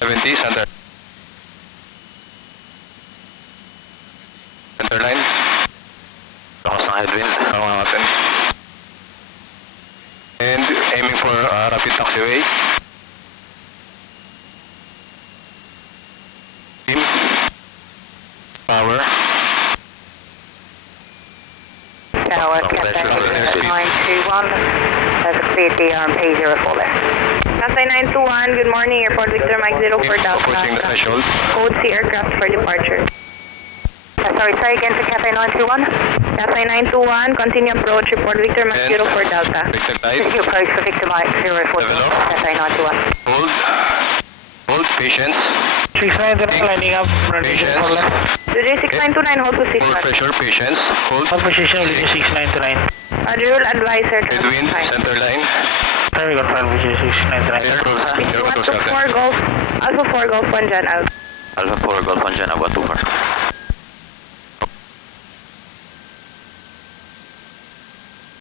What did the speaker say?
70, center. Center line. Lakas ng headwind. Tama natin. And aiming for rapid taxiway. Team. Power. Tower, Cathay 921. That's a clear DRMP 04 there. Cathay 921, good morning. Airport Victor Mike 04 Delta. Approaching the threshold. Code C aircraft for departure. Sorry, try again to Cathay 921. Cathay 921, continue approach. Report Victor Mike 04 Delta. Victor type. Continue approach for Victor Mike 04 Develop. Cathay 921. Hold. Hold. Patience. 699 lining up, running Patience. for left. DJ 6929, hold position. Hold pressure. Patience. Hold. Hold position, DJ 6929. Rule advisor. Headwind. Center line. Sorry, confirm, DJ 6929. Clear. Close. Clear. Close. Alpha 4 Golf, Alpha 4 Golf 1 Jan Alpha. Alpha 4 Golf 1 Jan, 124.